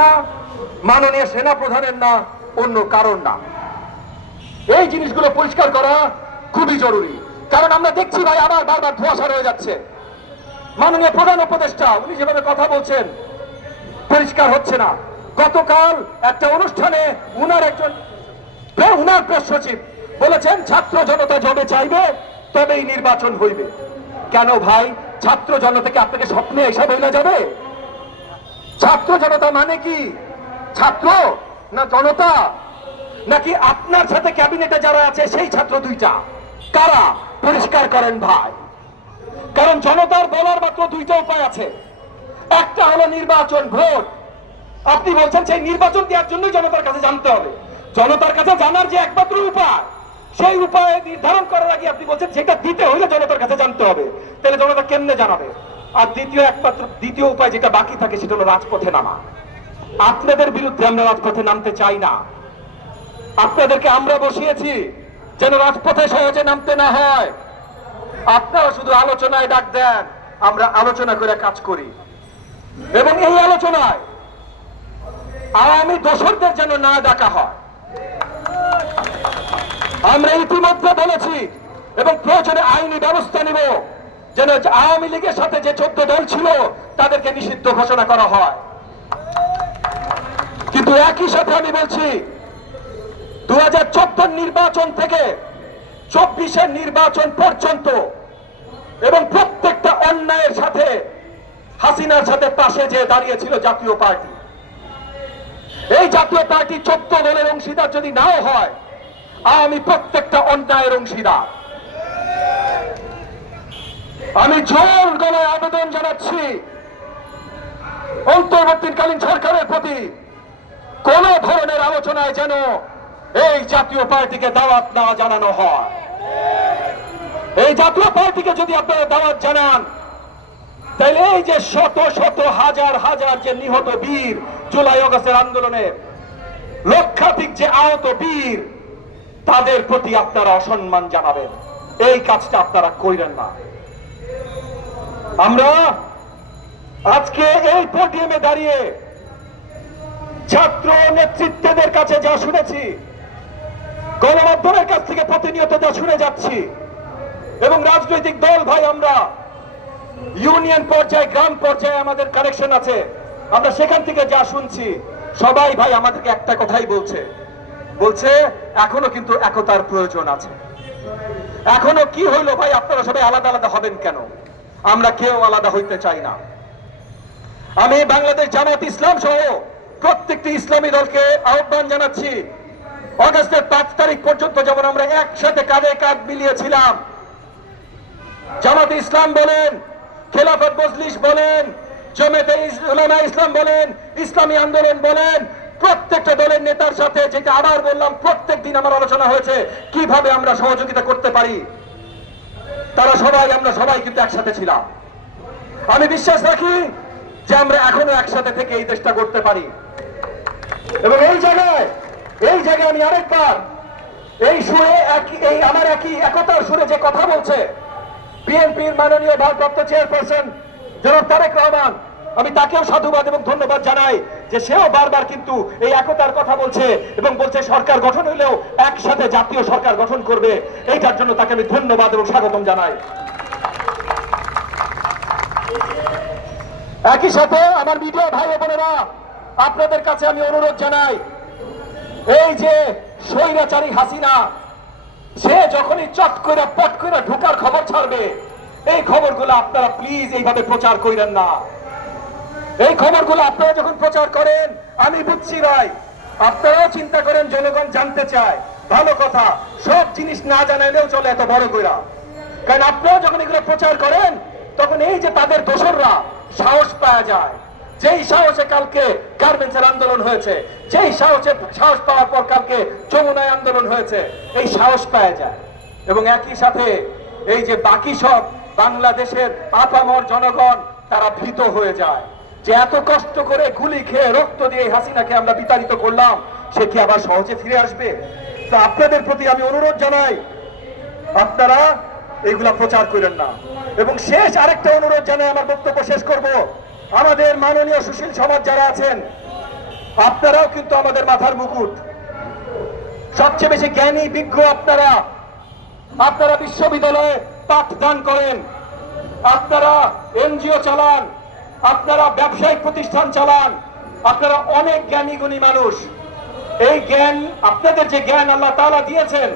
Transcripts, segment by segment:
না, মাননীয় সেনা প্রধানের না, অন্য কারণ না। এই জিনিসগুলো পরিষ্কার করা খুবই জরুরি, কারণ আমরা দেখছি ভাই আবার বারবার ধোঁয়াশা রয়ে যাচ্ছে। মাননীয় প্রধান উপদেষ্টা উনি যেভাবে কথা বলছেন পরিষ্কার হচ্ছে না। গতকাল একটা অনুষ্ঠানে উনার প্রেস সচিব বলেছেন ছাত্র জনতা যবে চাইবে তবেই নির্বাচন হইবে। কেন ভাই, ছাত্র জনতাকে আপনাকে স্বপ্নে এসে বইলা যাবে? ছাত্র জনতা মানে কি? ছাত্র না জনতা, নাকি আপনার সাথে ক্যাবিনেটে যারা আছে সেই ছাত্র দুইটা? কারা? পরিষ্কার করেন ভাই। কারণ জনতার বলার মাত্র দুইটা উপায় আছে, একটা হলো নির্বাচন, ভোট। আপনি বলছেন সেই নির্বাচন দেওয়ার জন্যই জনতার কাছে জানতে হবে। জনতার কাছে জানার যে একমাত্র উপায়, সেই উপায় নির্ধারণ করার আগে আপনি বলছেন সেটা দিতে হলে জনতার কাছে জানতে হবে। তাহলে জনতা কেমনে জানাবে? আর দ্বিতীয় উপায় যেটা বাকি থাকে সেটা হলো রাজপথে নামা। আপনাদের বিরুদ্ধে আমরা রাজপথে নামতে চাই না। আপনাদেরকে আমরা বসিয়েছি যেন রাজপথে সহজে নামতে না হয়। আপনারা শুধু আলোচনায় ডাক দেন, আমরা আলোচনা করে কাজ করি, এবং এই আলোচনায় আওয়ামী দোসরদের যেন না ডাকা হয়। আমরা ইতিমধ্যে বলেছি এবং প্রয়োজনে আইনি ব্যবস্থা নিব যেন আওয়ামী লীগের সাথে যে 14 দল ছিল তাদেরকে নিষিদ্ধ ঘোষণা করা হয়। কিন্তু একই সাথে আমি বলছি 2014 নির্বাচন থেকে 24-এর নির্বাচন পর্যন্ত এবং প্রত্যেকটা অন্যায়ের সাথে হাসিনার সাথে পাশে যে দাঁড়িয়েছিল জাতীয় পার্টি, এই জাতীয় পার্টি 14 দলের অংশীদার যদি নাও হয়, আমি প্রত্যেকটা অন্যায়ের অংশীদার। আমি জোর গলায় আবেদন জানাচ্ছি অন্তর্বর্তীকালীন সরকারের প্রতি, কোন ধরনের আলোচনায় যেন এই জাতীয় পার্টিকে দাওয়াত না জানানো হয়। এই জাতীয় পার্টিকে যদি আপনারা দাওয়াত জানান, তাহলে এই যে শত শত হাজার হাজার যে নিহত বীর জুলাই আগস্টের আন্দোলনে, লক্ষাধিক যে আহত বীর, তাদের প্রতি আপনারা অসম্মান জানাবেন। এই কাজটা আপনারা কইরেন না। আমরা আজকে এই পোডিয়ামে দাঁড়িয়ে ছাত্র নেতৃত্বদের কাছে যা শুনেছি, গণমাধ্যমের কাছ থেকে প্রতিনিয়ত যা শুনে যাচ্ছি, এবং রাজনৈতিক দল ভাই আমরা ইউনিয়ন পর্যায়ে, গ্রাম পর্যায়ে আমাদের কানেকশন আছে, আমরা সেখান থেকে যা শুনছি, সবাই ভাই আমাদেরকে একটা কথাই বলছে এখনো কিন্তু একতার প্রয়োজন আছে। এখনো কি হইলো ভাই, আপনারা সবাই আলাদা আলাদা হবেন কেন? আমরা কেউ আলাদা হইতে চাই না। আমি বাংলাদেশ জামাত ইসলাম সহ প্রত্যেকটি ইসলামী দলকে আহ্বান জানাচ্ছি, আগস্টের 5 তারিখ পর্যন্ত যেমন আমরা একসাথে কাঁধে কাঁধ মিলিয়েছিলাম, জামাতে ইসলাম বলেন, খেলাফত মজলিস বলেন, জমিয়তে উলামা ইসলাম বলেন, ইসলামী আন্দোলন বলেন, প্রত্যেকটা দলের নেতার সাথে, যেটা আবার বললাম প্রত্যেক দিন আমার আলোচনা হয়েছে কিভাবে আমরা সহযোগিতা করতে পারি, আমরা সবাই কিন্তু একসাথে ছিলাম। আমি বিশ্বাস রাখি যে আমরা এখনো একসাথে থেকে এই দেশটা করতে পারি। এবং এই জায়গায় আমি আরেকবার এই সুরে আমার একতার সুরে যে কথা বলছে বিএনপির মাননীয় ভারপ্রাপ্ত চেয়ারপারসন জনাব তারেক রহমান, আমি তাকেও সাধুবাদ এবং ধন্যবাদ জানাই যে সেও বারবার কিন্তু এই একতার কথা বলছে এবং বলছে সরকার গঠন হইলেও একসাথে জাতীয় সরকার গঠন করবে। এইটার জন্য তাকে আমি ধন্যবাদ এবং স্বাগতম জানাই। একই সাথে আমার মিডিয়া ভাই বোনেরা, আপনাদের কাছে আমি অনুরোধ জানাই, এই যে স্বৈরাচারী হাসিনা, সে যখনই চট করে পট করে ঢুকার খবর ছাড়বে, এই খবরগুলো আপনারা প্লিজ এইভাবে প্রচার করেন না। এই খবরগুলো আপনারা যখন প্রচার করেন, আমি বুঝছি ভাই আপনারাও চিন্তা করেন জনগণ জানতে চায়, ভালো কথা, সব জিনিস না জানাইলেও চলে এত বড় কইরা। কারণ আপনারা যখন এগুলো প্রচার করেন, তখন এই যে তাদের দোসররা সাহস পাওয়া যায়, যেই সাহসে কালকে গার্মেন্টসের আন্দোলন হয়েছে, যেই সাহস পাওয়ার পর কালকে যমুনায় আন্দোলন হয়েছে, এই সাহস পাওয়া যায়। এবং একই সাথে এই যে বাকি সব বাংলাদেশের আপামর জনগণ, তারা ভীত হয়ে যায় যে এত কষ্ট করে গুলি খেয়ে রক্ত দিয়ে হাসিনাকে আমরা বিতাড়িত করলাম, সে কি আবার সহজে ফিরে আসবে? তো আপনাদের প্রতি আমি অনুরোধ জানাই, আপনারা এইগুলা প্রচার করেন না। এবং শেষ আরেকটা অনুরোধ জানাই, আমার বক্তব্য শেষ করব, আমাদের মাননীয় সুশীল সমাজ যারা আছেন, আপনারাও কিন্তু আমাদের মাথার মুকুট। সবচেয়ে বেশি জ্ঞানী বিজ্ঞ আপনারা। আপনারা বিশ্ববিদ্যালয়ে পাঠদান করেন, আপনারা এনজিও চালান, আপনারা ব্যবসায়িক প্রতিষ্ঠান চালান, আপনারা অনেক জ্ঞানী গুণী মানুষ। এই জ্ঞান, আপনাদের যে জ্ঞান আল্লাহ তাআলা দিয়েছেন,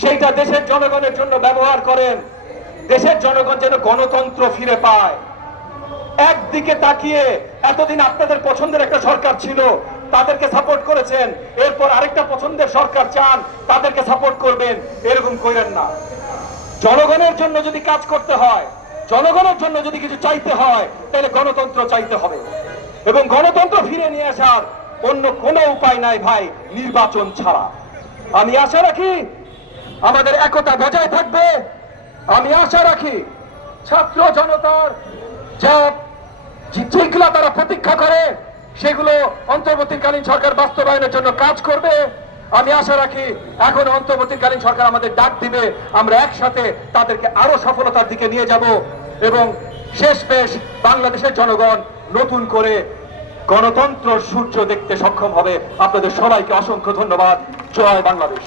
সেইটা দেশের জনগণের জন্য ব্যবহার করেন। দেশের জনগণ যেন গণতন্ত্র ফিরে পায়। একদিকে তাকিয়ে এতদিন আপনাদের পছন্দের একটা সরকার ছিল, তাদেরকে সাপোর্ট করেছেন, এরপর আরেকটা পছন্দের সরকার চান, তাদেরকে সাপোর্ট করবেন, এরকম করেন না। জনগণের জন্য যদি কাজ করতে হয়, জনগণের জন্য যদি কিছু চাইতে হয়, তাহলে গণতন্ত্র চাইতে হবে। এবং গণতন্ত্র ফিরে নিয়ে আসার অন্য কোনো উপায় নাই ভাই, নির্বাচন ছাড়া। আমি আশা রাখি আমাদের একতা বজায় থাকবে। আমি আশা রাখি ছাত্র জনতার যা যেগুলো তারা প্রতীক্ষা করে, সেগুলো অন্তর্বর্তীকালীন সরকার বাস্তবায়নের জন্য কাজ করবে। আমি আশা রাখি এখন অন্তর্বর্তীকালীন সরকার আমাদের ডাক দিবে, আমরা একসাথে তাদেরকে আরো সফলতার দিকে নিয়ে যাব এবং শেষমেশ বাংলাদেশের জনগণ নতুন করে গণতন্ত্র সূর্য দেখতে সক্ষম হবে। আপনাদের সবাইকে অসংখ্য ধন্যবাদ। জয় বাংলাদেশ।